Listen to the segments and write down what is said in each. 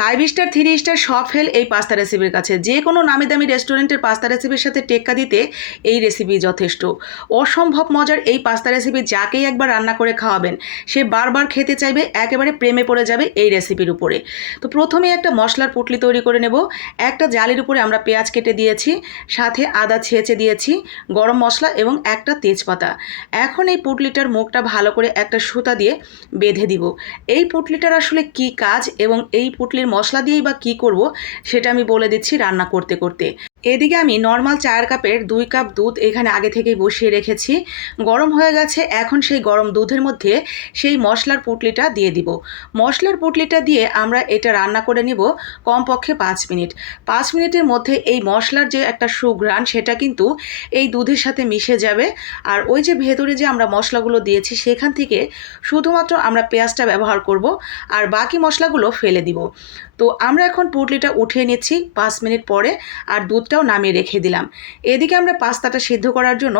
Five star three star সব fail এই pasta রেসিপির কাছে। যে কোনো নামি দামি রেস্টুরেন্টের পাস্তা রেসিপির সাথে টেক্কা দিতে এই রেসিপি যথেষ্ট। অসম্ভব মজার এই পাস্তা রেসিপি যাকেই একবার রান্না করে খাওয়াবেন, সে বারবার খেতে চাইবে, একেবারে প্রেমে পড়ে যাবে এই রেসিপির উপরে। তো প্রথমে একটা মশলার পুটলি তৈরি করে নেব। একটা জালির উপরে আমরা পেঁয়াজ কেটে দিয়েছি, সাথে আদা ছেঁচে দিয়েছি, গরম মশলা এবং একটা তেজপাতা। এখন এই পুটলিটার মুখটা ভালো করে একটা সুতা দিয়ে বেঁধে দিব। এই পুটলিটার আসলে কি কাজ এবং এই পুটলির মশলা দিয়েই বা কী করব সেটা আমি বলে দিচ্ছি রান্না করতে করতে। এদিকে আমি নর্মাল চায়ের কাপের দুই কাপ দুধ এখানে আগে থেকেই বসিয়ে রেখেছি। গরম হয়ে গেছে, এখন সেই গরম দুধের মধ্যে সেই মশলার পুটলিটা দিয়ে দিব। মশলার পুটলিটা দিয়ে আমরা এটা রান্না করে নিব কমপক্ষে পাঁচ মিনিট। পাঁচ মিনিটের মধ্যে এই মশলার যে একটা সুঘ্রাণ, সেটা কিন্তু এই দুধের সাথে মিশে যাবে। আর ওই যে ভেতরে যে আমরা মশলাগুলো দিয়েছি, সেখান থেকে শুধুমাত্র আমরা পেঁয়াজটা ব্যবহার করব আর বাকি মশলাগুলো ফেলে দিব। তো আমরা এখন পুটলিটা উঠিয়ে নিচ্ছি পাঁচ মিনিট পরে। আর দুধটাও নামিয়ে রেখে দিলাম। এদিকে আমরা পাস্তাটা সিদ্ধ করার জন্য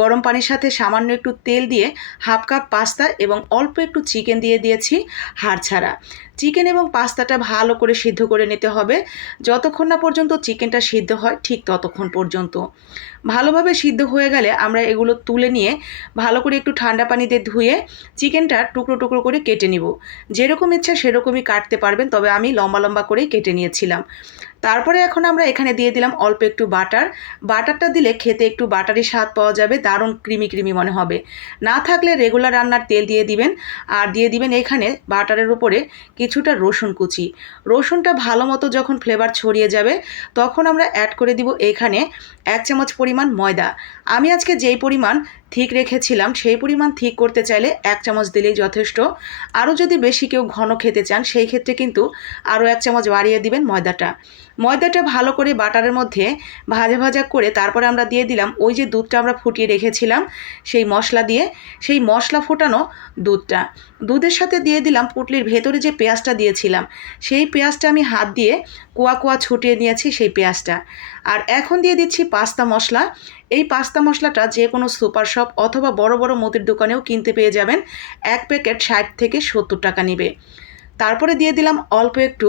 গরম পানির সাথে সামান্য একটু তেল দিয়ে হাফ কাপ পাস্তা এবং অল্প একটু চিকেন দিয়ে দিয়েছি হাড় ছাড়া। চিকেন এবং পাস্তাটা ভালো করে সিদ্ধ করে নিতে হবে। যতক্ষণ না পর্যন্ত চিকেনটা সিদ্ধ হয়, ঠিক ততক্ষণ পর্যন্ত। ভালোভাবে সিদ্ধ হয়ে গেলে আমরা এগুলো তুলে নিয়ে ভালো করে একটু ঠান্ডা পানিতে ধুয়ে চিকেনটা টুকরো টুকরো করে কেটে নিব। যেরকম ইচ্ছা সেরকমই কাটতে পারবেন, তবে আমি লম্বা লম্বা করেই কেটে নিয়েছিলাম। তারপরে এখন আমরা এখানে দিয়ে দিলাম অল্প একটু বাটার। বাটারটা দিলে খেতে একটু বাটারি স্বাদ পাওয়া যাবে, দারুণ ক্রিমি ক্রিমি মনে হবে। না থাকলে রেগুলার রান্নার তেল দিয়ে দিবেন, আর দিয়ে দিবেন এখানে বাটারের উপরে কিছুটা রসুন কুচি। রসুনটা ভালো মতো যখন ফ্লেভার ছড়িয়ে যাবে, তখন আমরা অ্যাড করে দিব এখানে এক চামচ পরিমাণ ময়দা। আমি আজকে যেই পরিমাণ ঠিক রেখেছিলাম, সেই পরিমাণ ঠিক করতে চাইলে এক চামচ দিলেই যথেষ্ট। আরও যদি বেশি কেউ ঘন খেতে চান, সেই ক্ষেত্রে কিন্তু আরও এক চামচ বাড়িয়ে দিবেন ময়দাটা। ময়দাটা ভালো করে বাটারের মধ্যে ভাজা ভাজা করে তারপরে আমরা দিয়ে দিলাম ওই যে দুধটা আমরা ফুটিয়ে রেখেছিলাম, সেই মশলা দিয়ে। সেই মশলা ফোটানো দুধটা। দুধের সাথে দিয়ে দিলাম পুটলির ভেতরে যে পেঁয়াজটা দিয়েছিলাম, সেই পেঁয়াজটা আমি হাত দিয়ে কুয়া কুয়া ছুটিয়ে নিয়েছি সেই পেঁয়াজটা। আর এখন দিয়ে দিচ্ছি পাস্তা মশলা। এই পাস্তা মশলাটা যে কোনো সুপার শপ অথবা বড় বড় মুদির দোকানেও কিনতে পেয়ে যাবেন। এক প্যাকেট ষাট থেকে সত্তর টাকা নেবে। তারপরে দিয়ে দিলাম অল্প একটু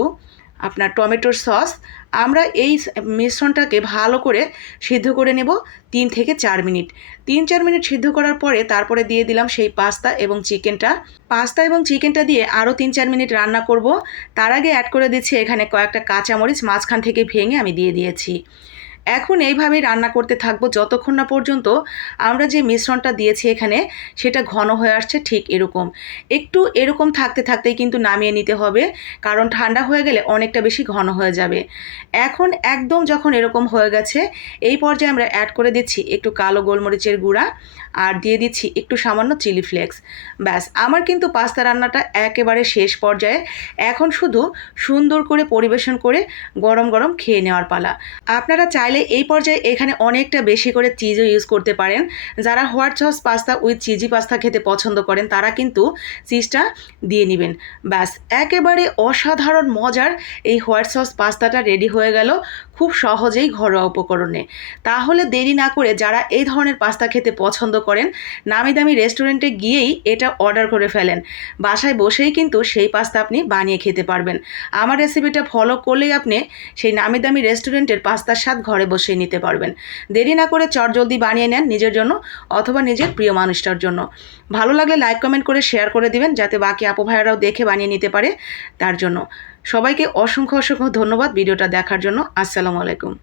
আপনার টমেটোর সস আমরা এই মিশ্রণটাকে ভালো করে সিদ্ধ করে নেব তিন থেকে চার মিনিট। তিন চার মিনিট সিদ্ধ করার পরে তারপরে দিয়ে দিলাম সেই পাস্তা এবং চিকেনটা। পাস্তা এবং চিকেনটা দিয়ে আরও তিন চার মিনিট রান্না করব। তার আগে অ্যাড করে দিচ্ছি এখানে কয়েকটা কাঁচামরিচ, মাঝখান থেকে ভেঙে আমি দিয়ে দিয়েছি। এখন এইভাবেই রান্না করতে থাকব যতক্ষণ না পর্যন্ত আমরা যে মিশ্রণটা দিয়েছি এখানে, সেটা ঘন হয়ে আসছে ঠিক এরকম। একটু এরকম থাকতে থাকতেই কিন্তু নামিয়ে নিতে হবে, কারণ ঠান্ডা হয়ে গেলে অনেকটা বেশি ঘন হয়ে যাবে। এখন একদম যখন এরকম হয়ে গেছে, এই পর্যায়ে আমরা অ্যাড করে দিচ্ছি একটু কালো গোলমরিচের গুঁড়া আর দিয়ে দিচ্ছি একটু সামান্য চিলি ফ্লেক্স। ব্যাস, আমার কিন্তু পাস্তা রান্নাটা একেবারে শেষ পর্যায়ে। এখন শুধু সুন্দর করে পরিবেশন করে গরম গরম খেয়ে নেওয়ার পালা। আপনারা চাইলে এই পর্যায়ে এখানে অনেকটা বেশি করে চিজও ইউজ করতে পারেন। যারা white sauce pasta with cheesy pasta খেতে পছন্দ করেন, তারা কিন্তু চিজটা দিয়ে নেবেন। ব্যাস, একেবারে অসাধারণ মজার এই হোয়াইট সস পাস্তাটা রেডি হয়ে গেল খুব সহজেই ঘরোয়া উপকরণে। তাহলে দেরি না করে যারা এই ধরনের পাস্তা খেতে পছন্দ করেন, নামি দামি রেস্টুরেন্টে গিয়েই এটা অর্ডার করে ফেলেন। বাসায় বসেই কিন্তু সেই পাস্তা আপনি বানিয়ে খেতে পারবেন। আমার রেসিপিটা ফলো করলেই আপনি সেই নামি দামি রেস্টুরেন্টের পাস্তার স্বাদ ঘরে বসেই নিতে পারবেন। দেরি না করে চট জলদি বানিয়ে নেন নিজের জন্য অথবা নিজের প্রিয় মানুষটার জন্য। ভালো লাগলে লাইক কমেন্ট করে শেয়ার করে দিবেন যাতে বাকি আপু ভাইয়ারাও দেখে বানিয়ে নিতে পারে তার জন্য। সবাইকে অসংখ্য অসংখ্য ধন্যবাদ ভিডিওটা দেখার জন্য। আসসালামু আলাইকুম।